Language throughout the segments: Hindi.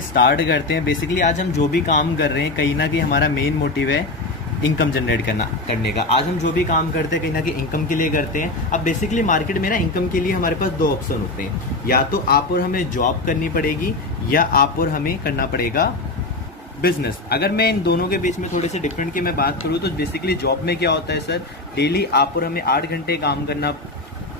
स्टार्ट करते हैं। बेसिकली आज हम जो भी काम कर रहे हैं कहीं ना कहीं हमारा मेन मोटिव है इनकम जनरेट करने का। आज हम जो भी काम करते हैं कहीं ना कहीं इनकम के लिए करते हैं। अब बेसिकली मार्केट में ना इनकम के लिए हमारे पास दो ऑप्शन होते हैं, या तो आप और हमें जॉब करनी पड़ेगी या आप और हमें करना पड़ेगा बिजनेस। अगर मैं इन दोनों के बीच में थोड़े से डिफरेंट की मैं बात करूँ तो बेसिकली जॉब में क्या होता है सर, डेली आप और हमें 8 घंटे काम करना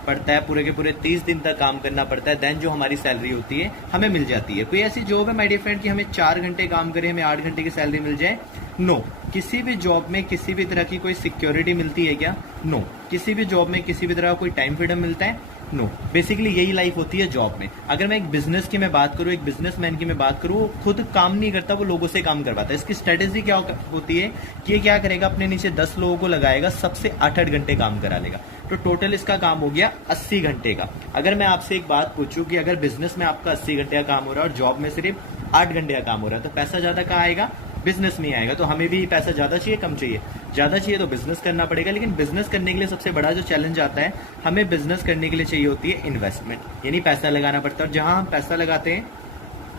पड़ता है, पूरे के पूरे 30 दिन तक काम करना पड़ता है। देन जो हमारी सैलरी होती है हमें मिल जाती है। कोई ऐसी जॉब है माय डियर फ्रेंड कि हमें 4 घंटे काम करें हमें 8 घंटे की सैलरी मिल जाए? नो। किसी भी जॉब में किसी भी तरह की कोई सिक्योरिटी मिलती है क्या? नो। किसी भी जॉब में किसी भी तरह का कोई टाइम फ्रीडम मिलता है? नो। बेसिकली यही लाइफ होती है जॉब में। अगर मैं एक बिजनेस की मैं बात करूं, एक बिजनेसमैन की मैं बात करूं, वो खुद काम नहीं करता, वो लोगों से काम करवाता है। इसकी स्ट्रेटेजी क्या होती है कि ये क्या करेगा, अपने नीचे 10 लोगों को लगाएगा, सबसे 8-8 घंटे काम करा लेगा। तो टोटल इसका काम हो गया 80 घंटे का। अगर मैं आपसे एक बात पूछूं कि अगर बिजनेस में आपका 80 घंटे का काम हो रहा है और जॉब में सिर्फ 8 घंटे का काम हो रहा है, तो पैसा ज्यादा कहाँ आएगा? बिजनेस में आएगा। तो हमें भी पैसा ज्यादा चाहिए कम चाहिए? ज्यादा चाहिए, तो बिजनेस करना पड़ेगा। लेकिन बिजनेस करने के लिए सबसे बड़ा जो चैलेंज आता है, हमें बिजनेस करने के लिए चाहिए होती है इन्वेस्टमेंट, यानी पैसा लगाना पड़ता है। और जहां हम पैसा लगाते हैं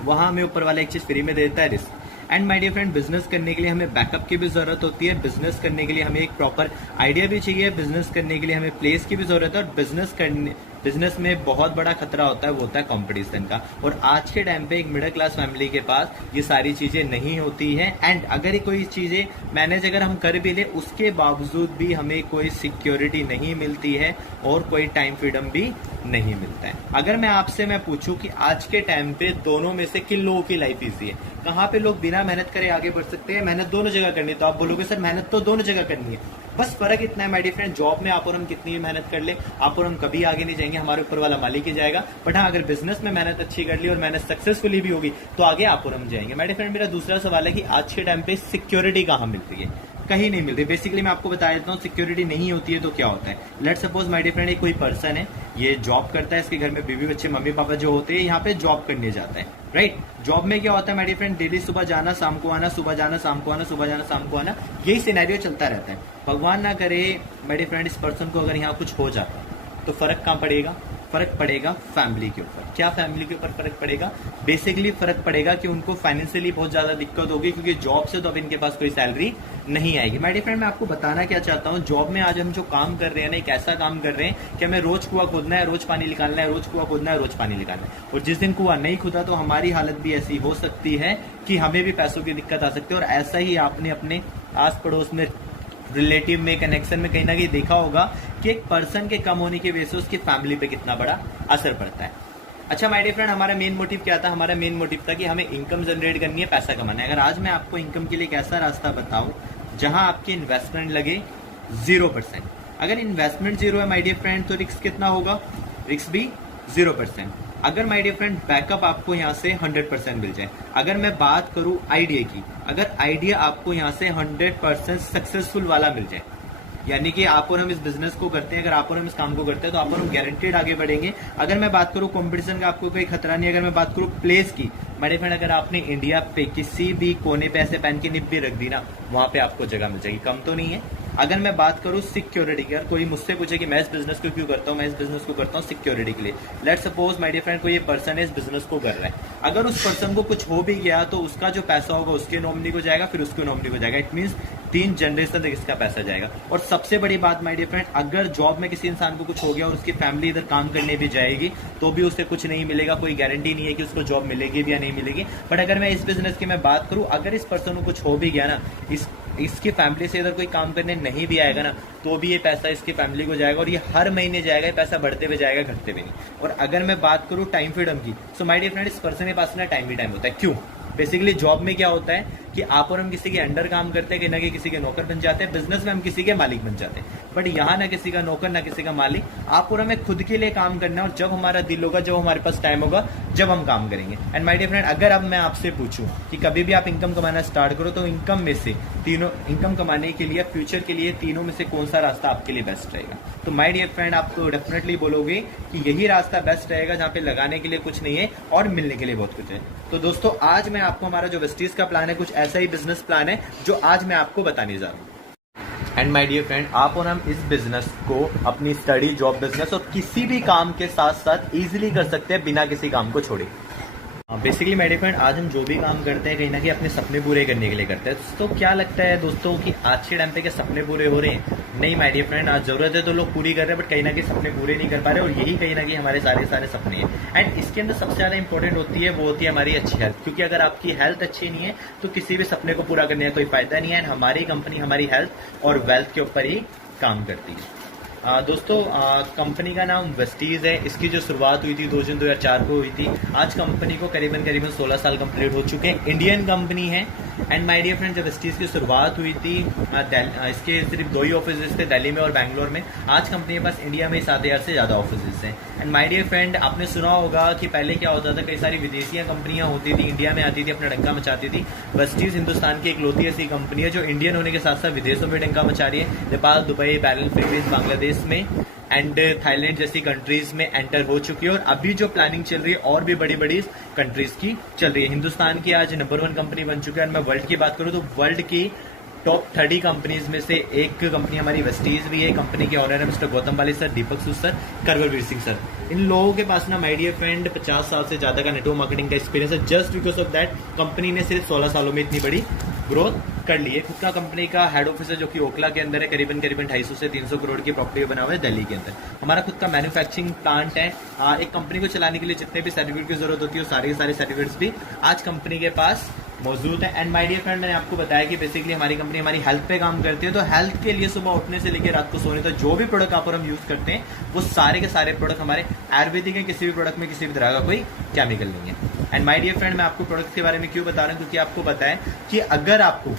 वहां हमें ऊपर वाला एक चीज फ्री में दे देता है, risk. And my dear friend, business करने के लिए हमें बैकअप की भी जरूरत होती है। बिजनेस करने के लिए हमें एक प्रॉपर आइडिया भी चाहिए। बिजनेस करने के लिए हमें प्लेस की भी जरूरत है। और बिजनेस में बहुत बड़ा खतरा होता है, वो होता है कंपटीशन का। और आज के टाइम पे एक मिडिल क्लास फैमिली के पास ये सारी चीजें नहीं होती हैं। एंड अगर कोई चीजें मैनेज अगर हम कर भी ले, उसके बावजूद भी हमें कोई सिक्योरिटी नहीं मिलती है और कोई टाइम फ्रीडम भी नहीं मिलता है। अगर मैं पूछूं कि आज के टाइम पे दोनों में से किन लोगों की लाइफ इजी है, कहाँ पे लोग बिना मेहनत करे आगे बढ़ सकते हैं? मेहनत दोनों जगह करनी है। तो आप बोलोगे सर मेहनत तो दोनों जगह करनी है, बस फर्क इतना है माय डियर फ्रेंड, जॉब में आप और हम कितनी भी मेहनत कर ले, आप और हम कभी आगे नहीं जाएंगे, हमारे ऊपर वाला मालिक ही जाएगा। बट हाँ, अगर बिजनेस में मेहनत अच्छी कर ली और मेहनत सक्सेसफुली भी होगी तो आगे आप और हम जाएंगे। माय डियर फ्रेंड, मेरा दूसरा सवाल है कि आज के टाइम पे सिक्योरिटी कहाँ मिल रही है? कहीं नहीं मिल रही। बेसिकली मैं आपको बता देता हूँ, सिक्योरिटी नहीं होती है तो क्या होता है। Let suppose my dear friend, एक कोई पर्सन है, ये जॉब करता है, इसके घर में बीवी बच्चे मम्मी पापा जो होते हैं, यहाँ पे जॉब करने जाता है, राइट। जॉब में क्या होता है माय डियर फ्रेंड, डेली सुबह जाना शाम को आना, सुबह जाना शाम को आना, सुबह जाना शाम को आना, यही सिनेरियो चलता रहता है। भगवान ना करे माय डियर फ्रेंड, इस पर्सन को अगर यहाँ कुछ हो जाता तो फर्क कहाँ पड़ेगा? फर्क पड़ेगा फैमिली के ऊपर। क्या फैमिली के ऊपर फर्क पड़ेगा? बेसिकली फर्क पड़ेगा कि उनको फाइनेंशियली बहुत ज्यादा दिक्कत होगी, क्योंकि जॉब से तो अब इनके पास कोई सैलरी नहीं आएगी। माय डियर फ्रेंड, मैं आपको बताना क्या चाहता हूँ, जॉब में आज हम जो काम कर रहे हैं ना, एक ऐसा काम कर रहे हैं कि हमें रोज कुआं खोदना है, रोज पानी निकालना है, रोज कुआं खोदना है, रोज पानी निकालना है। और जिस दिन कुआं नहीं खुदा तो हमारी हालत भी ऐसी हो सकती है कि हमें भी पैसों की दिक्कत आ सकती है। और ऐसा ही आपने अपने आस पड़ोस में, रिलेटिव में, कनेक्शन में कहीं ना कहीं देखा होगा कि एक पर्सन के कम होने की वजह से उसकी फैमिली पे कितना बड़ा असर पड़ता है। अच्छा माय डियर फ्रेंड, हमारा मेन मोटिव क्या था? हमारा मेन मोटिव था कि हमें इनकम जनरेट करनी है, पैसा कमाना है। अगर आज मैं आपको इनकम के लिए एक ऐसा रास्ता बताऊं जहां आपकी इन्वेस्टमेंट लगे 0%, अगर इन्वेस्टमेंट 0 है माय डियर फ्रेंड, तो रिस्क कितना होगा? रिस्क भी 0%। अगर माय डियर फ्रेंड बैकअप आपको यहाँ से 100% मिल जाए, अगर मैं बात करूं आइडिया की, अगर आइडिया आपको यहाँ से 100% सक्सेसफुल वाला मिल जाए, यानी कि आप और हम इस बिजनेस को करते हैं, अगर आप और हम इस काम को करते हैं तो आप और हम गारंटेड आगे बढ़ेंगे। अगर मैं बात करूं कंपटीशन का, आपको कोई खतरा नहीं। अगर मैं बात करूं प्लेस की, माय डियर फ्रेंड, अगर आपने इंडिया पे किसी भी कोने पे ऐसे पेन की निब भी रख दी ना, वहां पे आपको जगह मिल जाएगी, कम तो नहीं है। अगर मैं बात करूं सिक्योरिटी की, अगर कोई मुझसे पूछे कि मैं इस बिजनेस को क्यों करता हूं, मैं इस बिजनेस को करता हूं सिक्योरिटी के लिए। Let suppose my dear friend, कोई पर्सन है इस बिजनेस को कर रहा है, अगर उस पर्सन को कुछ हो भी गया तो उसका जो पैसा होगा उसके नॉमिनी को जाएगा, फिर उसके नॉमिनी को जाएगा। इट मींस 3 जनरेशन तक इसका पैसा जाएगा। और सबसे बड़ी बात माय डियर फ्रेंड, अगर जॉब में किसी इंसान को कुछ हो गया और उसकी फैमिली इधर काम करने भी जाएगी तो भी उसे कुछ नहीं मिलेगा, कोई गारंटी नहीं है कि उसको जॉब मिलेगी भी या नहीं मिलेगी। बट अगर मैं इस बिजनेस की मैं बात करूं, अगर इस पर्सन को कुछ हो भी गया ना, इसकी फैमिली से इधर कोई काम करने नहीं भी आएगा ना, तो भी ये पैसा इसकी फैमिली को जाएगा और ये हर महीने जाएगा, ये पैसा बढ़ते हुए जाएगा, घटते हुए नहीं। और अगर मैं बात करूं टाइम फ्रीडम की, सो माय डियर फ्रेंड, इस पर्सन के पास ना टाइम ही टाइम होता है। क्यों? बेसिकली जॉब में क्या होता है कि आप और हम किसी के अंडर काम करते हैं, कि ना कि किसी के नौकर बन जाते हैं। बिजनेस में हम किसी के मालिक बन जाते हैं। बट यहाँ ना किसी का नौकर ना किसी का मालिक, आप और हमें खुद के लिए काम करना है। और जब हमारा दिल होगा, जब हमारे पास टाइम होगा, जब हम काम करेंगे। एंड माय डियर फ्रेंड, अगर अब मैं आपसे पूछूं कि कभी भी आप इनकम कमाना स्टार्ट करो तो इनकम में से तीनों, इनकम कमाने के लिए, फ्यूचर के लिए, तीनों में से कौन सा रास्ता आपके लिए बेस्ट रहेगा? तो माय डियर फ्रेंड, आप तो डेफिनेटली बोलोगे कि यही रास्ता बेस्ट रहेगा जहाँ पे लगाने के लिए कुछ नहीं है और मिलने के लिए बहुत कुछ है। तो दोस्तों, आज मैं आपको हमारा जो वेस्टीज का प्लान है, कुछ ऐसा ही बिजनेस प्लान है जो आज मैं आपको बताने जा रहा हूँ। एंड माय डियर फ्रेंड, आप और हम इस बिजनेस को अपनी स्टडी, जॉब, बिजनेस और किसी भी काम के साथ साथ इजीली कर सकते हैं बिना किसी काम को छोड़े। बेसिकली मेरे फ्रेंड आज हम जो भी काम करते हैं कहीं ना कहीं अपने सपने पूरे करने के लिए करते हैं। तो क्या लगता है दोस्तों कि आज के टाइम पे क्या सपने पूरे हो रहे हैं? नहीं माय डियर फ्रेंड, आज जरूरत है तो लोग पूरी कर रहे हैं, बट कहीं ना कहीं सपने पूरे नहीं कर पा रहे, और यही कहीं ना कहीं हमारे सारे सपने हैं। एंड इसके अंदर सबसे ज्यादा इंपॉर्टेंट होती है वो होती है हमारी अच्छी हेल्थ, क्योंकि अगर आपकी हेल्थ अच्छी नहीं है तो किसी भी सपने को पूरा करने का कोई फायदा नहीं है। एंड हमारी कंपनी हमारी हेल्थ और वेल्थ के ऊपर ही काम करती है। दोस्तों कंपनी का नाम वेस्टीज है। इसकी जो शुरुआत हुई थी 2 जून 2004 को हुई थी। आज कंपनी को करीबन 16 साल कंप्लीट हो चुके हैं। इंडियन कंपनी है। एंड माय डियर फ्रेंड, जब वेस्टीज की शुरुआत हुई थी इसके सिर्फ 2 ही ऑफिस थे, दिल्ली में और बैंगलोर में। आज कंपनी के पास इंडिया में 7,000 से ज़्यादा ऑफिस हैं। एंड माय डियर फ्रेंड, आपने सुना होगा कि पहले क्या होता था, कई सारी विदेशी कंपनियां होती थी, इंडिया में आती थी, अपना डंका मचाती थी। वेस्टीज हिंदुस्तान की इकलौती ऐसी कंपनी है जो इंडियन होने के साथ साथ विदेशों में डंका मचा रही है। Nepal, Dubai, barrel, Philippines, Bangladesh में एंड थाईलैंड जैसी कंट्रीज में एंटर हो चुकी है। और अभी जो प्लानिंग चल रही है और भी बड़ी बड़ी कंट्रीज की चल रही है। हिंदुस्तान की आज नंबर 1 कंपनी बन चुकी है। और मैं वर्ल्ड की बात करूं तो वर्ल्ड की टॉप 30 कंपनीज में से एक कंपनी हमारी वेस्टीज भी है। कंपनी के ऑनर है मिस्टर गौतम बाली सर, दीपक सूद सर, करवरवीर सिंह सर। इन लोगों के पास ना माय डियर फ्रेंड 50 साल से ज्यादा का नेटवर्क मार्केटिंग का एक्सपीरियंस है। Just because of that company ने सिर्फ 16 सालों में इतनी बड़ी ग्रोथ कर ली है। खुद का कंपनी का हेड ऑफिस है जो कि ओखला के अंदर है। करीबन 250 से 300 करोड़ की प्रॉपर्टी बना हुआ है दिल्ली के अंदर। हमारा खुद का मैन्युफैक्चरिंग प्लांट है। एक कंपनी को चलाने के लिए जितने भी सर्टिफिकेट की जरूरत होती है वो सारे के सारे सर्टिफिकेट्स भी आज कंपनी के पास मौजूद है। एंड माय डियर फ्रेंड, मैंने आपको बताया कि बेसिकली हमारी कंपनी हमारी हेल्थ पे काम करती है। तो हेल्थ के लिए सुबह उठने से लेकर रात को सोने तक जो भी प्रोडक्ट आप और हम यूज करते हैं वो सारे के सारे प्रोडक्ट हमारे आयुर्वेदिक है। किसी भी प्रोडक्ट में किसी भी तरह का कोई केमिकल नहीं है। एंड माय डियर फ्रेंड, मैं आपको प्रोडक्ट के बारे में क्यों बता रहा हूँ, क्योंकि आपको पता है कि अगर आपको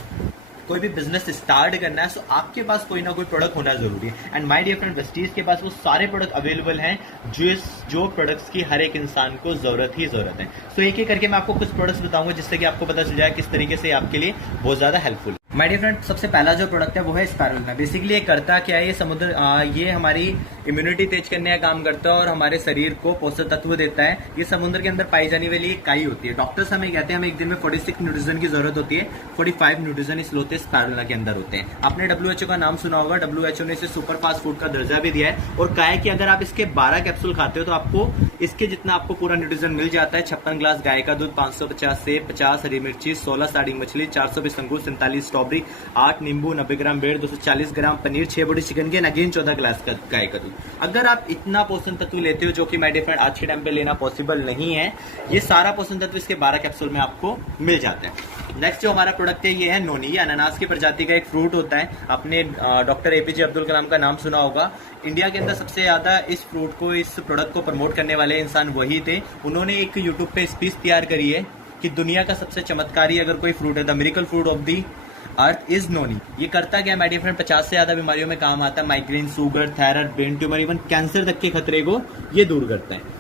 कोई भी बिजनेस स्टार्ट करना है तो आपके पास कोई ना कोई प्रोडक्ट होना जरूरी है। And my dear friend, Vestige के पास वो सारे प्रोडक्ट अवेलेबल हैं जो प्रोडक्ट्स की हर एक इंसान को जरूरत है। तो एक एक करके मैं आपको कुछ प्रोडक्ट्स बताऊंगा जिससे कि आपको पता चल जाए किस तरीके से आपके लिए बहुत ज्यादा हेल्पफुल। माय डियर फ्रेंड, सबसे पहला जो प्रोडक्ट है वो है स्पारुलिना। बेसिकली ये करता क्या है, ये समुद्र ये हमारी इम्यूनिटी तेज करने का काम करता है और हमारे शरीर को पोषक तत्व देता है। ये समुद्र के अंदर पाई जाने वाली एक काई होती है। डॉक्टर्स हमें कहते हैं हमें एक दिन में 46 न्यूट्रिशन की जरूरत होती है। 45 न्यूट्रिशन इस लोते स्पारुलिना के अंदर होते हैं। आपने WHO का नाम सुना होगा। WHO ने इसे सुपर फास्ट फूड का दर्जा भी दिया है। और कहा है कि अगर आप इसके 12 कैप्सूल खाते हो तो आपको इसके जितना आपको पूरा न्यूट्रिशन मिल जाता है। 56 ग्लास गाय का दूध, 550 सेब, 50 हरी मिर्ची, 16 साड़ी मछली, 420 अंगूर, 47 स्ट्रॉबेरी, 8 नींबू, 90 ग्राम बेर, 240 ग्राम पनीर, 6 बॉडी चिकन के, अगेन 14 ग्लास का गाय का दूध। अगर आप इतना पोषण तत्व लेते हो, जो कि माय डियर फ्रेंड आज के टाइम पे लेना पॉसिबल नहीं है, ये सारा पोषण तत्व इसके 12 कैप्सूल में आपको मिल जाता है। नेक्स्ट जो हमारा प्रोडक्ट है ये है नोनी। ये अनानास की प्रजाति का एक फ्रूट होता है। आपने डॉक्टर APJ अब्दुल कलाम का नाम सुना होगा। इंडिया के अंदर सबसे ज्यादा इस फ्रूट को, इस प्रोडक्ट को प्रमोट करने वाले इंसान वही थे। उन्होंने एक यूट्यूब पे स्पीच तैयार करी है कि दुनिया का सबसे चमत्कारी अगर कोई फ्रूट है, the miracle fruit of the earth is noni. ये करता क्या माय डियर फ्रेंड, 50 से ज्यादा बीमारियों में काम आता है। Migraine, sugar, thyroid, brain tumour, even cancer तक के खतरे को ये दूर करता है।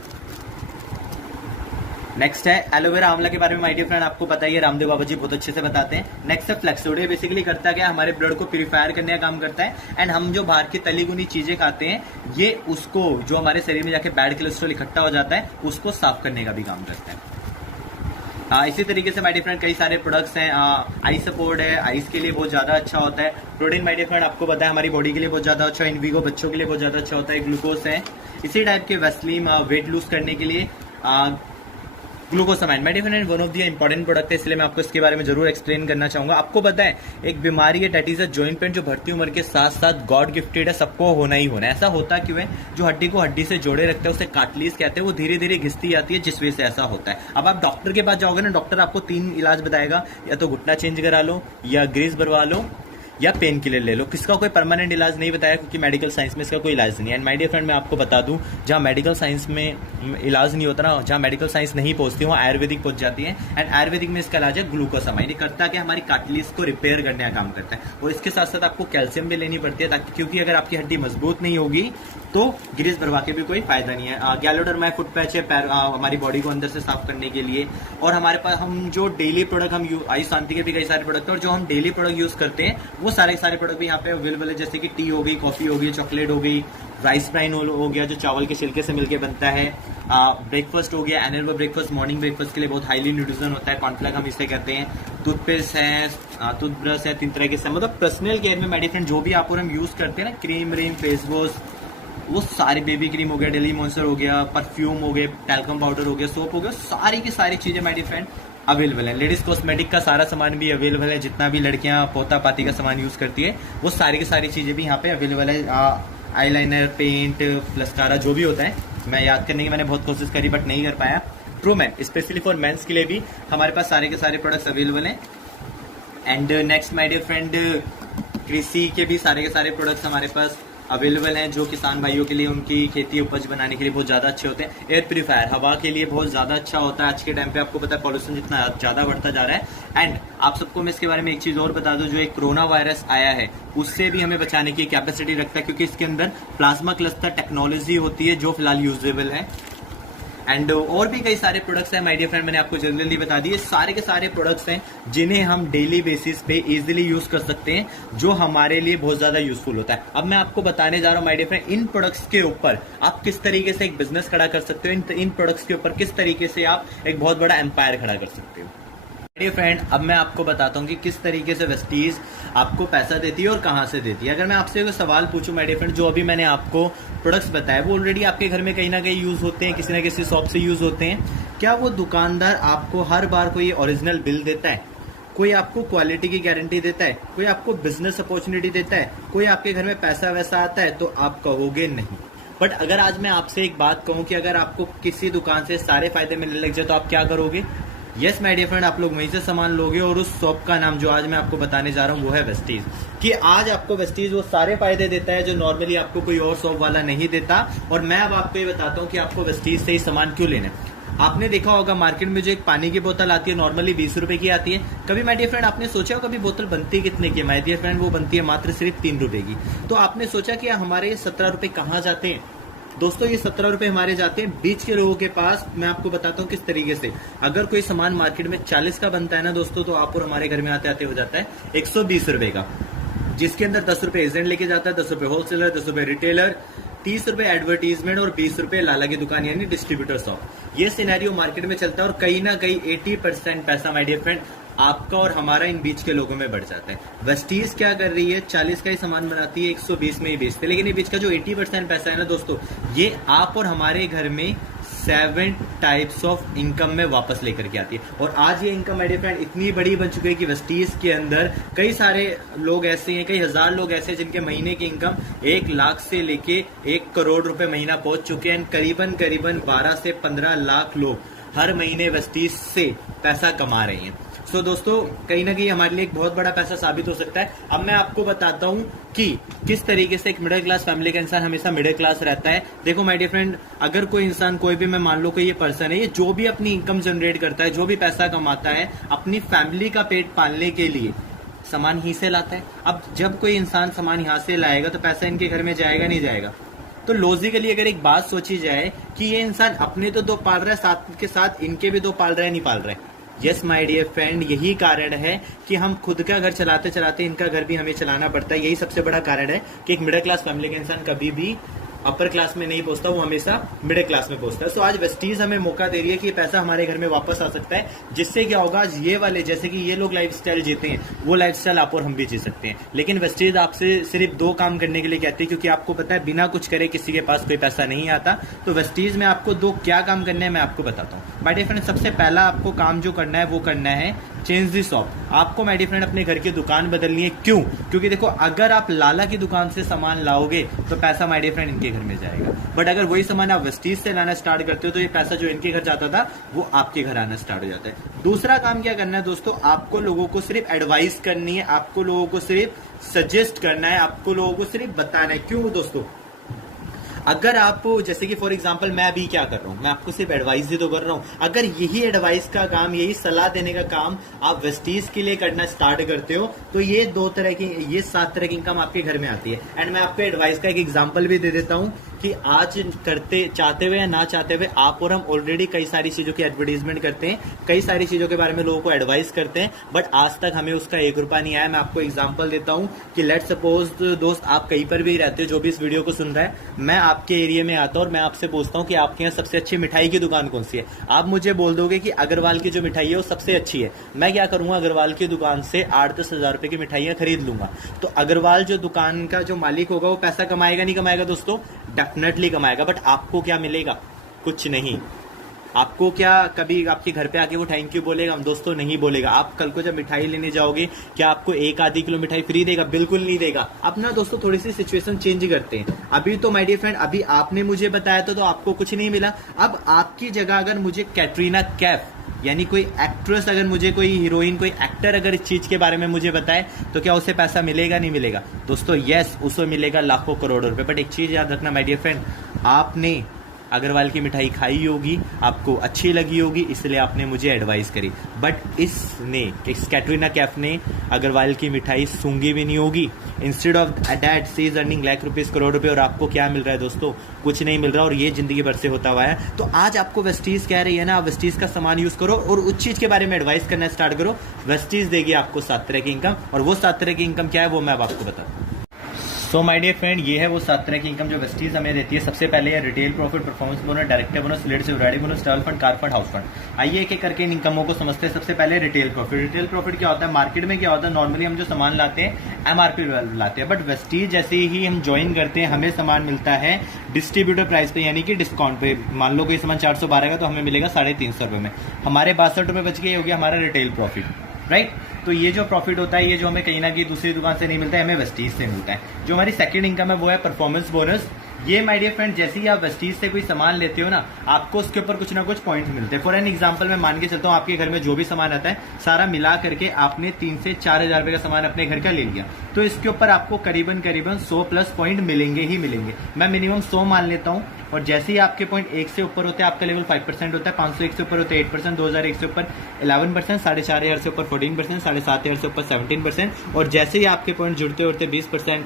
नेक्स्ट है एलोवेरा आंवला के बारे में माय डियर फ्रेंड आपको पता ही है, रामदेव बाबा जी बहुत अच्छे से बताते हैं। नेक्स्ट है फ्लेक्सोड। ये बेसिकली करता क्या, हमारे ब्लड को प्यूरिफायर करने का काम करता है। एंड हम जो बाहर की तली भुनी चीजें खाते हैं ये उसको, जो हमारे शरीर में जाके बैड कोलेस्ट्रॉल इकट्ठा हो जाता है, उसको साफ करने का भी काम करता है। इसी तरीके से माय डियर फ्रेंड कई सारे प्रोडक्ट्स हैं। आई सपोर्ट है, आइस के लिए बहुत ज्यादा अच्छा होता है। प्रोटीन माय डियर फ्रेंड आपको पता है हमारी बॉडी के लिए बहुत ज्यादा अच्छा है। इनवीगो बच्चों के लिए बहुत ज्यादा अच्छा होता है। ग्लूकोज है। इसी टाइप के वेस्लीम वेट लूज करने के लिए glucosamine. My dear friend one of the important product है, इसलिए मैं आपको इसके बारे में जरूर एक्सप्लेन करना चाहूंगा। आपको पता है एक बीमारी है that is a joint pain, जो बढ़ती उम्र के साथ साथ गॉड गिफ्टेड है, सबको होना ही होना है। ऐसा होता क्यों है, जो हड्डी को हड्डी से जोड़े रखता है उसे कार्टिलेज कहते हैं, वो धीरे धीरे घिसती जाती है, जिस वजह से ऐसा होता है। अब आप डॉक्टर के पास जाओगे ना, डॉक्टर आपको 3 इलाज बताएगा, या तो घुटना चेंज करा लो, या ग्रीस भरवा लो, या पेन किलर ले लो। किसका कोई परमानेंट इलाज नहीं बताया, क्योंकि मेडिकल साइंस में इसका कोई इलाज नहीं है। एंड माय डियर फ्रेंड मैं आपको बता दूं, जहां मेडिकल साइंस में इलाज नहीं होता ना, जहां मेडिकल साइंस नहीं पहुंचती वहां आयुर्वेदिक पहुंच जाती है। एंड आयुर्वेदिक में इसका इलाज है ग्लूकोसामाइन। ये करता है कि हमारी कार्टिलेज को रिपेयर करने का काम करता है। और इसके साथ साथ आपको कैल्शियम भी लेनी पड़ती है, ताकि क्योंकि अगर आपकी हड्डी मजबूत नहीं होगी तो ग्रीस भरवा के भी कोई फायदा नहीं है। गैलोडर्मा फुट पैच है हमारी बॉडी को अंदर से साफ करने के लिए। और हमारे पास हम जो डेली प्रोडक्ट हम आयुष शांति के भी कई सारे प्रोडक्ट है, और जो हम डेली प्रोडक्ट यूज करते हैं वो सारे प्रोडक्ट भी यहाँ पे अवेलेबल है। जैसे कि टी हो गई, कॉफी हो गई, चॉकलेट हो गई, राइस ब्राइन हो गया जो चावल के छिलके से मिलके बनता है, ब्रेकफास्ट हो गया, एनर्जी ब्रेकफास्ट मॉर्निंग ब्रेकफास्ट के लिए बहुत हाईली न्यूट्रिशन होता है, कॉर्नफ्लेक्स हम इसे कहते हैं, टूथपेस्ट है, टूथब्रश है, 3 तरह के, मतलब पर्सनल केयर में मेडिसिन जो भी आप और हम यूज करते हैं ना, क्रीम, फेस वॉश, वो सारी बेबी क्रीम हो गया, डेली मॉइस्चर हो गया, परफ्यूम हो गए, टैल्कम पाउडर हो गया, सोप हो गया, सारी की सारी चीजें माय डियर फ्रेंड अवेलेबल है। लेडीज कॉस्मेटिक का सारा सामान भी अवेलेबल है, जितना भी लड़कियां पोता पाती का सामान यूज करती है वो सारी की सारी चीजें भी यहाँ पे अवेलेबल है। आईलाइनर, पेंट, प्लस्कारा, जो भी होता है, मैं याद करने की मैंने बहुत कोशिश करी बट नहीं कर पाया। True man, specially for mens के लिए भी हमारे पास सारे के सारे प्रोडक्ट्स अवेलेबल हैं। And next my dear friend, कृषि के भी सारे के सारे प्रोडक्ट्स हमारे पास अवेलेबल हैं, जो किसान भाइयों के लिए उनकी खेती उपज बनाने के लिए बहुत ज्यादा अच्छे होते हैं। एयर प्यूरीफायर हवा के लिए बहुत ज्यादा अच्छा होता है। आज के टाइम पे आपको पता है पॉल्यूशन जितना ज्यादा बढ़ता जा रहा है। एंड आप सबको मैं इसके बारे में एक चीज और बता दूं, जो एक कोरोना वायरस आया है उससे भी हमें बचाने की कैपेसिटी रखता है, क्योंकि इसके अंदर प्लाज्मा क्लस्टर टेक्नोलॉजी होती है जो फिलहाल यूजेबल है। एंड और भी कई सारे प्रोडक्ट्स हैं माय डियर फ्रेंड, मैंने आपको जल्दी बता दिए। सारे के सारे प्रोडक्ट्स हैं जिन्हें हम डेली बेसिस पे इजीली यूज कर सकते हैं, जो हमारे लिए बहुत ज्यादा यूजफुल होता है। अब मैं आपको बताने जा रहा हूं माय डियर फ्रेंड, इन प्रोडक्ट्स के ऊपर आप किस तरीके से एक बिजनेस खड़ा कर सकते हो, इन प्रोडक्ट्स के ऊपर किस तरीके से आप एक बहुत बड़ा एम्पायर खड़ा कर सकते हो। डियर फ्रेंड, अब मैं आपको बताता हूँ कि किस तरीके से वेस्टीज आपको पैसा देती है और कहाँ से देती है। अगर मैं आपसे कोई सवाल पूछूं माय डियर फ्रेंड, जो अभी मैंने आपको प्रोडक्ट्स बताए वो ऑलरेडी आपके घर में कहीं ना कहीं यूज होते हैं, किसी ना किसी शॉप से यूज होते हैं, क्या वो दुकानदार आपको हर बार कोई ओरिजिनल बिल देता है? कोई आपको क्वालिटी की गारंटी देता है? कोई आपको बिजनेस अपॉर्चुनिटी देता है? कोई आपके घर में पैसा वैसा आता है? तो आप कहोगे नहीं। बट अगर आज मैं आपसे एक बात कहूं कि अगर आपको किसी दुकान से सारे फायदे मिलने लग जाए तो आप क्या करोगे? यस माय डियर फ्रेंड, आप लोग वहीं से सामान लोगे, और उस शॉप का नाम जो आज मैं आपको बताने जा रहा हूँ वो है वेस्टीज। कि आज आपको वेस्टीज वो सारे फायदे देता है जो नॉर्मली आपको कोई और शॉप वाला नहीं देता। और मैं अब आपको ये बताता हूँ कि आपको वेस्टीज से ही सामान क्यों लेना है। आपने देखा होगा मार्केट में जो एक पानी की बोतल आती है नॉर्मली 20 रुपए की आती है। कभी माय डियर फ्रेंड आपने सोचा हो कभी बोतल बनती है कितने की? माय डियर फ्रेंड वो बनती है मात्र सिर्फ 3 रुपए की। तो आपने सोचा कि हमारे 17 रुपए कहाँ जाते हैं? दोस्तों ये 17 रुपए हमारे जाते हैं बीच के लोगों के पास। मैं आपको बताता हूँ किस तरीके से। अगर कोई सामान मार्केट में 40 का बनता है ना दोस्तों, तो आप और हमारे घर में आते आते हो जाता है 120 रुपए का, जिसके अंदर 10 रुपए एजेंट लेके जाता है, 10 रुपए होलसेलर, 10 रुपए रिटेलर, 30 रुपए एडवर्टीजमेंट और 20 रुपए लाला की दुकान यानी डिस्ट्रीब्यूटर शॉप। ये सिनेरियो मार्केट में चलता है और कहीं ना कहीं 80% पैसा माय डियर फ्रेंड आपका और हमारा इन बीच के लोगों में बढ़ जाता है। वेस्टीज क्या कर रही है, 40 का ही सामान बनाती है, 120 में ही बेचते हैं, लेकिन ये बीच का जो 80% पैसा है ना दोस्तों, ये आप और हमारे घर में 7 टाइप्स ऑफ इनकम में वापस लेकर के आती है। और आज ये इनकम माय डियर फ्रेंड इतनी बड़ी बन चुकी है कि वेस्टीज के अंदर कई सारे लोग ऐसे हैं, कई हजार लोग ऐसे हैं जिनके महीने की इनकम 1 लाख से लेके 1 करोड़ रुपए महीना पहुंच चुके हैं। करीबन 12 से 15 लाख लोग हर महीने वेस्टीज से पैसा कमा रहे हैं। सो दोस्तों कहीं ना कहीं हमारे लिए एक बहुत बड़ा पैसा साबित हो सकता है। अब मैं आपको बताता हूं कि किस तरीके से एक मिडिल क्लास फैमिली का इंसान हमेशा मिडिल क्लास रहता है। देखो माय डियर फ्रेंड, अगर कोई इंसान, कोई भी, मैं मान लो कोई ये पर्सन है, ये जो भी अपनी इनकम जनरेट करता है, जो भी पैसा कमाता है, अपनी फैमिली का पेट पालने के लिए सामान ही से लाता है। अब जब कोई इंसान सामान यहाँ से लाएगा तो पैसा इनके घर में जाएगा नहीं जाएगा? तो लॉजिकली अगर एक बात सोची जाए कि ये इंसान अपने तो 2 पाल रहा है, साथ के साथ इनके भी 2 पाल रहा है, नहीं पाल रहा है? यस माय डियर फ्रेंड, यही कारण है कि हम खुद का घर चलाते चलाते इनका घर भी हमें चलाना पड़ता है। यही सबसे बड़ा कारण है कि एक मिडिल क्लास फैमिली का इंसान कभी भी अपर क्लास में नहीं पहुंचता, वो हमेशा मिडिल क्लास में पहुंचता है। सो आज वेस्टीज हमें मौका दे रही है कि ये पैसा हमारे घर में वापस आ सकता है, जिससे क्या होगा, आज ये वाले जैसे कि ये लोग लाइफस्टाइल जीते हैं, वो लाइफस्टाइल आप और हम भी जी सकते हैं। लेकिन वेस्टीज आपसे सिर्फ 2 काम करने के लिए कहती है, क्योंकि आपको पता है बिना कुछ करे किसी के पास कोई पैसा नहीं आता। तो वेस्टीज में आपको 2 क्या काम करने हैं मैं आपको बताता हूँ। माय डियर फ्रेंड, सबसे पहला आपको काम जो करना है वो करना है चेंज दी शॉप। आपको माय डियर फ्रेंड अपने घर की दुकान बदलनी है। क्यों? क्योंकि देखो अगर आप लाला की दुकान से सामान लाओगे तो पैसा माय डियर फ्रेंड इनके घर में जाएगा, बट अगर वही सामान आप वेस्टीज से लाना स्टार्ट करते हो तो ये पैसा जो इनके घर जाता था वो आपके घर आना स्टार्ट हो जाता है। दूसरा काम क्या करना है दोस्तों, आपको लोगों को सिर्फ एडवाइस करनी है, आपको लोगों को सिर्फ सजेस्ट करना है, आपको लोगों को सिर्फ बताना है। क्यों दोस्तों? अगर आप जैसे कि फॉर एग्जांपल मैं अभी क्या कर रहा हूं, मैं आपको सिर्फ एडवाइस ही तो कर रहा हूं। अगर यही एडवाइस का काम, यही सलाह देने का काम आप वेस्टीज के लिए करना स्टार्ट करते हो तो ये 7 तरह की इनकम आपके घर में आती है। एंड मैं आपको एडवाइस का एक एग्जांपल भी दे देता हूं कि आज करते चाहते हुए या ना चाहते हुए आप और हम ऑलरेडी कई सारी चीजों की एडवर्टीजमेंट करते हैं, कई सारी चीजों के बारे में लोगों को एडवाइस करते हैं, बट आज तक हमें उसका 1 रुपया नहीं आया। मैं आपको एग्जांपल देता हूं कि लेट सपोज दोस्त आप कहीं पर भी रहते हो, जो भी इस वीडियो को सुन रहा है, मैं आपके एरिया में आता हूं और मैं आपसे पूछता हूं कि आपके यहाँ सबसे अच्छी मिठाई की दुकान कौन सी है। आप मुझे बोल दोगे कि अग्रवाल की जो मिठाई है वो सबसे अच्छी है। मैं क्या करूंगा, अग्रवाल की दुकान से 8-10 हजार रुपए की मिठाइयां खरीद लूंगा। तो अग्रवाल जो दुकान का जो मालिक होगा वो पैसा कमाएगा नहीं कमाएगा दोस्तों? डेफिनेटली कमाएगा, बट आपको क्या मिलेगा? कुछ नहीं। आपको क्या कभी आपके घर पे आके वो थैंक यू बोलेगा? दोस्तों नहीं बोलेगा। आप कल को जब मिठाई लेने जाओगे, क्या आपको 1 आधी किलो मिठाई फ्री देगा? बिल्कुल नहीं देगा। अब ना दोस्तों थोड़ी सी सिचुएशन चेंज करते हैं। अभी तो माय डियर फ्रेंड, अभी आपने मुझे बताया था तो आपको कुछ नहीं मिला। अब आपकी जगह अगर मुझे कैटरीना कैफ यानी कोई एक्ट्रेस, अगर मुझे कोई हीरोइन, कोई एक्टर अगर इस चीज के बारे में मुझे बताए, तो क्या उसे पैसा मिलेगा? नहीं मिलेगा दोस्तों? यस, उसे मिलेगा लाखों करोड़ों रुपए। बट एक चीज याद रखना माय डियर फ्रेंड, आपने अग्रवाल की मिठाई खाई होगी, आपको अच्छी लगी होगी, इसलिए आपने मुझे एडवाइस करी। बट इस कैटरीना कैफ ने अग्रवाल की मिठाई सूंघी भी नहीं होगी। Instead of that she is earning lakh rupees, crore रुपए, और आपको क्या मिल रहा है दोस्तों? कुछ नहीं मिल रहा, और ये जिंदगी भर से होता हुआ है। तो आज आपको वेस्टीज कह रही है ना, आप वेस्टीज का सामान यूज करो और उस चीज के बारे में एडवाइस करना स्टार्ट करो। वेस्टीज देगी आपको 7 तरह की इनकम, और वो 7 तरह की इनकम क्या है वो मैं अब आपको बताता हूँ। सो माय डियर फ्रेंड, ये है वो 7 तरह की इनकम जो वेस्टीज हमें देती है। सबसे पहले है retail profit, performance bonus, director bonus, लेट से variety bonus, travel fund, car fund, house fund. आइए एक एक करके इन इनकमों को समझते हैं। सबसे पहले रिटेल प्रॉफिट। रिटेल प्रॉफिट क्या होता है? मार्केट में क्या होता है, नॉर्मली हम जो सामान लाते हैं एमआरपी लाते हैं, बट वेस्टीज जैसे ही हम ज्वाइन करते हैं हमें सामान मिलता है डिस्ट्रीब्यूटर प्राइस पे, यानी कि डिस्काउंट पे। मान लो कोई सामान 412 का तो हमें मिलेगा 350 रुपए में। हमारे 62 रुपए बच गए, हो गया हमारा रिटेल प्रॉफिट, राइट। तो ये जो प्रॉफिट होता है, ये जो हमें कहीं ना कहीं दूसरी दुकान से नहीं मिलता है, हमें वेस्टीज से मिलता है। जो हमारी सेकंड इनकम है वो है परफॉर्मेंस बोनस। ये माय डियर फ्रेंड, जैसे ही आप वेस्टीज से कोई सामान लेते हो ना, आपको उसके ऊपर कुछ ना कुछ पॉइंट मिलते हैं। फॉर एन एग्जांपल मैं मान के चलता हूँ, आपके घर में जो भी सामान आता है सारा मिला करके आपने 3 से 4 हजार रुपए का सामान अपने घर का ले लिया, तो इसके ऊपर आपको करीबन 100 प्लस पॉइंट मिलेंगे ही मिलेंगे। मैं मिनिमम 100 मान लेता हूँ, और जैसे ही आपके पॉइंट 1 से ऊपर होते हैं आपका लेवल 5% होता है, 501 से ऊपर होते हैं 8%, 2001 से ऊपर 11%, 4500 से ऊपर 14%, 7500 से ऊपर 17%, और जैसे ही आपके पॉइंट जुड़ते उड़ते 20%,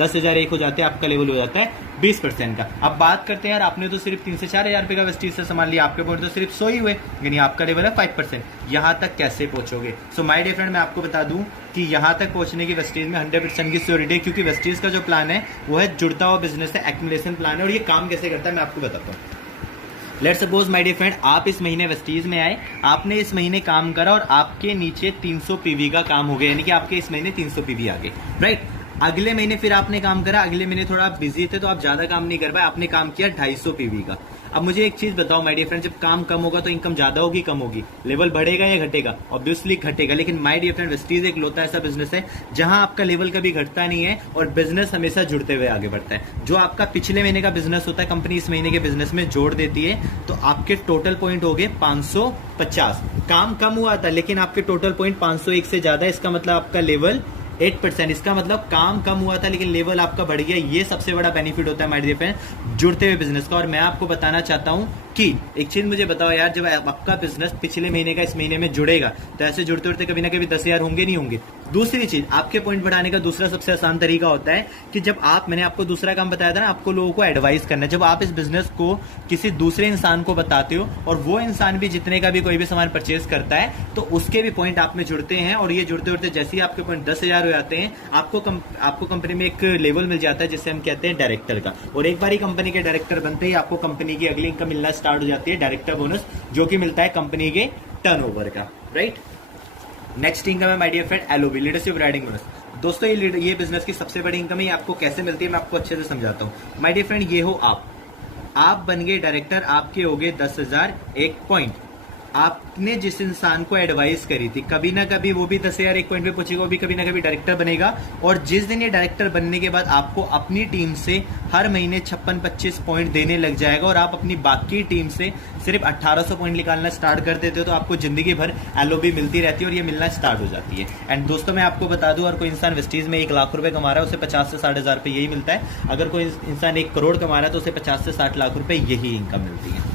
10,001 हो जाते हैं, आपका लेवल हो जाता है 20% का। अब बात करते हैं यार, आपने तो सिर्फ 3 से 4 हजार रुपए का वेस्टीज से सामान लिया, आपके पॉइंट तो सिर्फ 100 ही हुए, यानी आपका लेवल है 5%। यहां तक कैसे पहुंचोगे? सो माय डियर फ्रेंड, मैं आपको बता दूं कि यहां तक पहुंचने की वेस्टीज में 100% की श्योरिटी है, क्योंकि वेस्टीज का जो प्लान है वो है जुड़ता हुआ बिजनेस है, एक्युमुलेशन प्लान है। और ये काम कैसे करता है मैं आपको बताता हूँ। Let's suppose my dear friend, आप इस महीने वेस्टीज में आए, आपने इस महीने काम करा और आपके नीचे 300 पीवी का काम हो गया, यानी कि आपके इस महीने 300 पीवी आ गए, राइट। अगले महीने फिर आपने काम करा, अगले महीने थोड़ा आप बिजी थे तो आप ज्यादा काम नहीं कर पाए, आपने काम किया 250 पीवी का। अब मुझे एक चीज बताओ माय डियर फ्रेंड, जब काम कम होगा तो इनकम ज्यादा होगी कम होगी? लेवल बढ़ेगा या घटेगा? ऑब्वियसली घटेगा। लेकिन माय डियर फ्रेंड, वेस्टीज एक लोता ऐसा बिजनेस है जहां आपका लेवल कभी घटता नहीं है और बिजनेस हमेशा जुड़ते हुए आगे बढ़ता है। जो आपका पिछले महीने का बिजनेस होता है, कंपनी इस महीने के बिजनेस में जोड़ देती है, तो आपके टोटल पॉइंट हो गए 550। काम कम हुआ था लेकिन आपके टोटल पॉइंट 501 से ज्यादा, इसका मतलब आपका लेवल 8%। इसका मतलब काम कम हुआ था लेकिन लेवल आपका बढ़ गया। ये सबसे बड़ा बेनिफिट होता है माय डियर फ्रेंड जुड़ते हुए बिजनेस का। और मैं आपको बताना चाहता हूं कि एक चीज मुझे बताओ यार, जब आपका बिजनेस पिछले महीने का इस महीने में जुड़ेगा तो ऐसे जुड़ते जुड़ते कभी ना कभी 10,000 होंगे नहीं होंगे? दूसरी चीज, आपके पॉइंट बढ़ाने का दूसरा सबसे आसान तरीका होता है कि जब मैंने आपको दूसरा काम बताया था ना, आपको लोगों को एडवाइस करना है। जब आप इस बिजनेस को किसी दूसरे इंसान को बताते हो और वो इंसान भी जितने का भी कोई भी सामान परचेज करता है, तो उसके भी पॉइंट आप में जुड़ते हैं, और ये जुड़ते जुड़ते जैसे ही आपके पॉइंट 10,000 हो जाते हैं, आपको कंपनी में एक लेवल मिल जाता है जिसे हम कहते हैं डायरेक्टर का। और एक बार ही कंपनी के डायरेक्टर बनते ही आपको कंपनी की अगली इनकम मिलना स्टार्ट हो जाती है, डायरेक्टर बोनस, जो कि मिलता है कंपनी के टर्नओवर का, राइट। नेक्स्ट इनकम है my dear friend L O B, leadership riding bonus. दोस्तों ये बिजनेस की सबसे बड़ी इनकम है। आपको कैसे मिलती है मैं आपको अच्छे से समझाता हूं। माय डियर फ्रेंड, ये हो आप बन गए डायरेक्टर, आपके हो गए 10,000 एक पॉइंट। आपने जिस इंसान को एडवाइस करी थी, कभी ना कभी वो भी 10,000 एक पॉइंट पे पहुंचेगा, वो भी कभी ना कभी डायरेक्टर बनेगा। और जिस दिन ये डायरेक्टर बनने के बाद आपको अपनी टीम से हर महीने 56-25 पॉइंट देने लग जाएगा, और आप अपनी बाकी टीम से सिर्फ 1800 पॉइंट निकालना स्टार्ट कर देते हो, तो आपको जिंदगी भर एलओबी मिलती रहती है और ये मिलना स्टार्ट हो जाती है। एंड दोस्तों मैं आपको बता दूं, अगर कोई इंसान वेस्टीज में 1 लाख रुपए कमा रहा है, उसे 50 से 60 हजार रुपए यही मिलता है। अगर कोई इंसान 1 करोड़ कमा रहा है तो उसे 50 से 60 लाख रुपए यही इनकम मिलती है।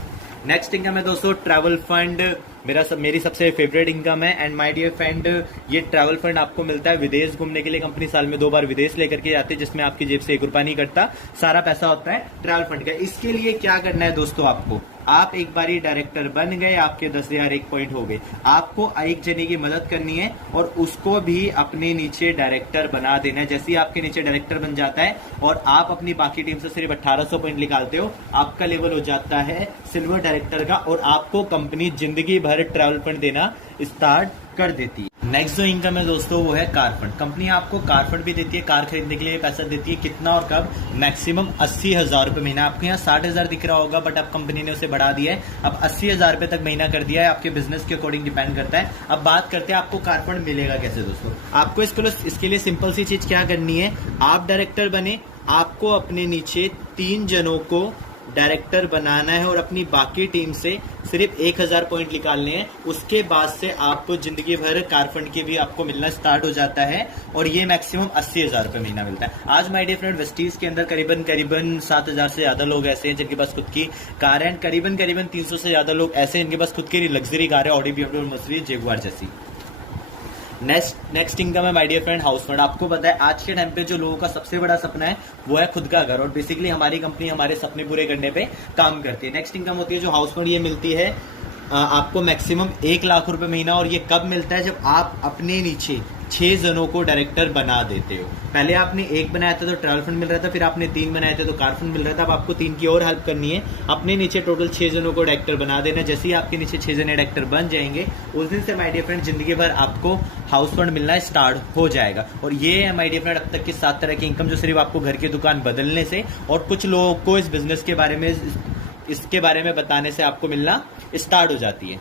नेक्स्ट इनकम है दोस्तों ट्रैवल फंड। मेरी सबसे फेवरेट इनकम है। एंड माय डियर फ्रेंड, ये ट्रैवल फंड आपको मिलता है विदेश घूमने के लिए। कंपनी साल में 2 बार विदेश लेकर के जाती है, जिसमें आपकी जेब से 1 रुपया नहीं कटता, सारा पैसा होता है ट्रैवल फंड का। इसके लिए क्या करना है दोस्तों, आपको आप एक बारी डायरेक्टर बन गए, आपके 10,000 एक पॉइंट हो गए, आपको एक जने की मदद करनी है और उसको भी अपने नीचे डायरेक्टर बना देना है। जैसे ही आपके नीचे डायरेक्टर बन जाता है और आप अपनी बाकी टीम से सिर्फ 1800 पॉइंट निकालते हो, आपका लेवल हो जाता है सिल्वर डायरेक्टर का, और आपको कंपनी जिंदगी भर ट्रैवल फंड देना स्टार्ट कर देती है। नेक्स्ट जो इनकम है दोस्तों वो है कार फंड। कंपनी आपको कार फंड भी देती है, कार खरीदने के लिए पैसा देती है। कितना और कब? मैक्सिमम 80,000 रुपये महीना। आपको यहाँ 60,000 दिख रहा होगा, बट अब कंपनी ने उसे बढ़ा दिया है, अब 80,000 रुपये तक महीना कर दिया है। आपके बिजनेस के अकॉर्डिंग डिपेंड करता है। अब बात करते हैं आपको कार फंड मिलेगा कैसे दोस्तों। आपको इसके लिए सिंपल सी चीज क्या करनी है, आप डायरेक्टर बने, आपको अपने नीचे 3 जनों को डायरेक्टर बनाना है और अपनी बाकी टीम से सिर्फ 1,000 पॉइंट निकालने हैं। उसके बाद से आपको जिंदगी भर कार फंड के भी आपको मिलना स्टार्ट हो जाता है और ये मैक्सिमम 80,000 रुपये महीना मिलता है। आज माय डियर फ्रेंड वेस्टीज के अंदर करीबन 7,000 से ज्यादा लोग ऐसे हैं जिनके पास खुद की कार है। करीबन 300 से ज्यादा लोग ऐसे हैं जिनके पास खुद की लग्जरी कार है, ऑडी, BMW, मर्सिडीज, जगुआर जैसी। नेक्स्ट इनकम है my dear friend house fund. आपको पता है आज के टाइम पे जो लोगों का सबसे बड़ा सपना है वो है खुद का घर, और बेसिकली हमारी कंपनी हमारे सपने पूरे करने पे काम करती है। नेक्स्ट इनकम होती है जो हाउस फंड, ये मिलती है आपको मैक्सिमम 1 लाख रुपए महीना। और ये कब मिलता है? जब आप अपने नीचे 6 जनों को डायरेक्टर बना देते हो। पहले आपने 1 बनाया था तो ट्रैवल फंड मिल रहा था, फिर आपने 3 बनाए थे तो कार फंड मिल रहा था। अब आपको 3 की और हेल्प करनी है, अपने नीचे टोटल 6 जनों को डायरेक्टर बना देना। जैसे ही आपके नीचे 6 जने डायरेक्टर बन जाएंगे उस दिन से माय डियर फ्रेंड जिंदगी भर आपको हाउस फंड मिलना स्टार्ट हो जाएगा। और ये है माय डियर फ्रेंड अब तक की 7 तरह की इनकम जो सिर्फ आपको घर की दुकान बदलने से और कुछ लोगों को इस बिजनेस के बारे में इसके बारे में बताने से आपको मिलना स्टार्ट हो जाती है।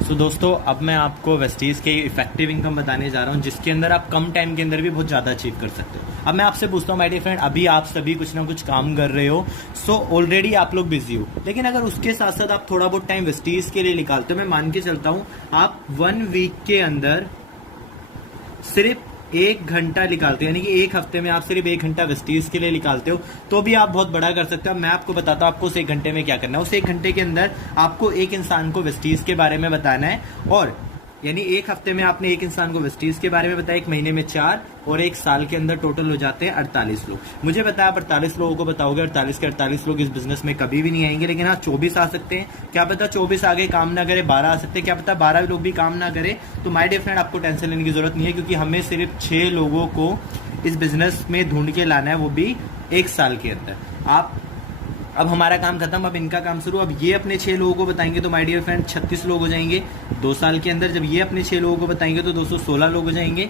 तो दोस्तों अब मैं आपको वेस्टीज के इफेक्टिव इनकम बताने जा रहा हूं जिसके अंदर आप कम टाइम के अंदर भी बहुत ज़्यादा अचीव कर सकते हो। अब मैं आपसे पूछता हूं माय डियर फ्रेंड, अभी आप सभी कुछ ना कुछ काम कर रहे हो, सो ऑलरेडी आप लोग बिजी हो, लेकिन अगर उसके साथ साथ आप थोड़ा बहुत टाइम वेस्टीज के लिए निकालते हो, मैं मान के चलता हूं आप 1 वीक के अंदर सिर्फ 1 घंटा निकालते हो, यानी कि 1 हफ्ते में आप सिर्फ 1 घंटा वेस्टीज के लिए निकालते हो, तो भी आप बहुत बड़ा कर सकते हो। मैं आपको बताता हूँ आपको उस 1 घंटे में क्या करना है। उस 1 घंटे के अंदर आपको एक इंसान को वेस्टीज के बारे में बताना है, और यानी 1 हफ्ते में आपने एक इंसान को वेस्टीज के बारे में बताया, 1 महीने में 4, और 1 साल के अंदर टोटल हो जाते हैं 48 लोग। मुझे पता है आप 48 लोगों को बताओगे, 48 के 48 लोग इस बिजनेस में कभी भी नहीं आएंगे, लेकिन हाँ 24 आ सकते हैं। क्या पता 24 आगे काम ना करे, 12 आ सकते हैं, क्या पता 12 लोग भी काम ना करे। तो माय डियर फ्रेंड आपको टेंशन लेने की जरूरत नहीं है, क्योंकि हमें सिर्फ 6 लोगों को इस बिजनेस में ढूंढ के लाना है, वो भी 1 साल के अंदर। अब हमारा काम खत्म, अब इनका काम शुरू। अब ये अपने 6 लोगों को बताएंगे तो माय डियर फ्रेंड 36 लोग हो जाएंगे 2 साल के अंदर। जब ये अपने 6 लोगों को बताएंगे तो 216 लोग हो जाएंगे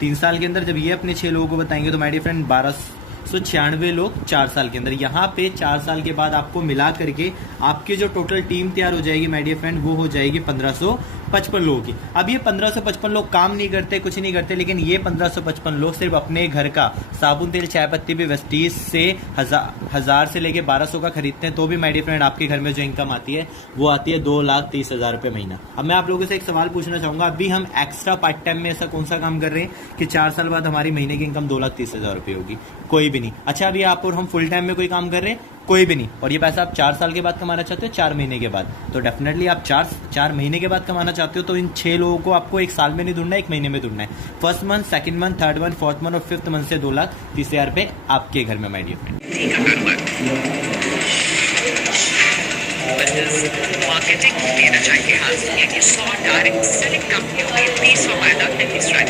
3 साल के अंदर। जब ये अपने 6 लोगों को बताएंगे तो माय डियर फ्रेंड 1296 लोग 4 साल के अंदर। यहाँ पे 4 साल के बाद आपको मिला करके आपकी जो टोटल टीम तैयार हो जाएगी माय डियर फ्रेंड, वो हो जाएगी 1555 लोगों की। अब ये 1555 लोग काम नहीं करते, कुछ नहीं करते, लेकिन ये 1555 लोग सिर्फ अपने घर का साबुन, तेल, चाय पत्ती भी वेस्टीज से 1000 से लेके 1200 का खरीदते हैं, तो भी माय डियर फ्रेंड आपके घर में जो इनकम आती है वो आती है 2,30,000 रुपये महीना। अब मैं आप लोगों से एक सवाल पूछना चाहूंगा, अभी हम एक्स्ट्रा पार्ट टाइम में ऐसा कौन सा काम कर रहे हैं कि 4 साल बाद हमारी महीने की इनकम 2,30,000 रुपये होगी? कोई भी नहीं। अच्छा अभी आप और हम फुल टाइम में कोई काम कर रहे हैं? कोई भी नहीं। और ये पैसा आप 4 साल के बाद कमाना चाहते हो, 4 महीने के बाद, तो डेफिनेटली आप 4 महीने के बाद कमाना चाहते हो, तो इन 6 लोगों को आपको 1 साल में नहीं ढूंढना है, 1 महीने में ढूंढना है। First month, second month, third month, fourth month और 5th मंथ से 2,30,000 रुपये आपके घर में माय डियर फ्रेंड। मार्केटिंग देना चाहिए, हाथ डायरेक्ट सेलिंग कंपनियों में 20 फायदा नहीं स्ट्राइक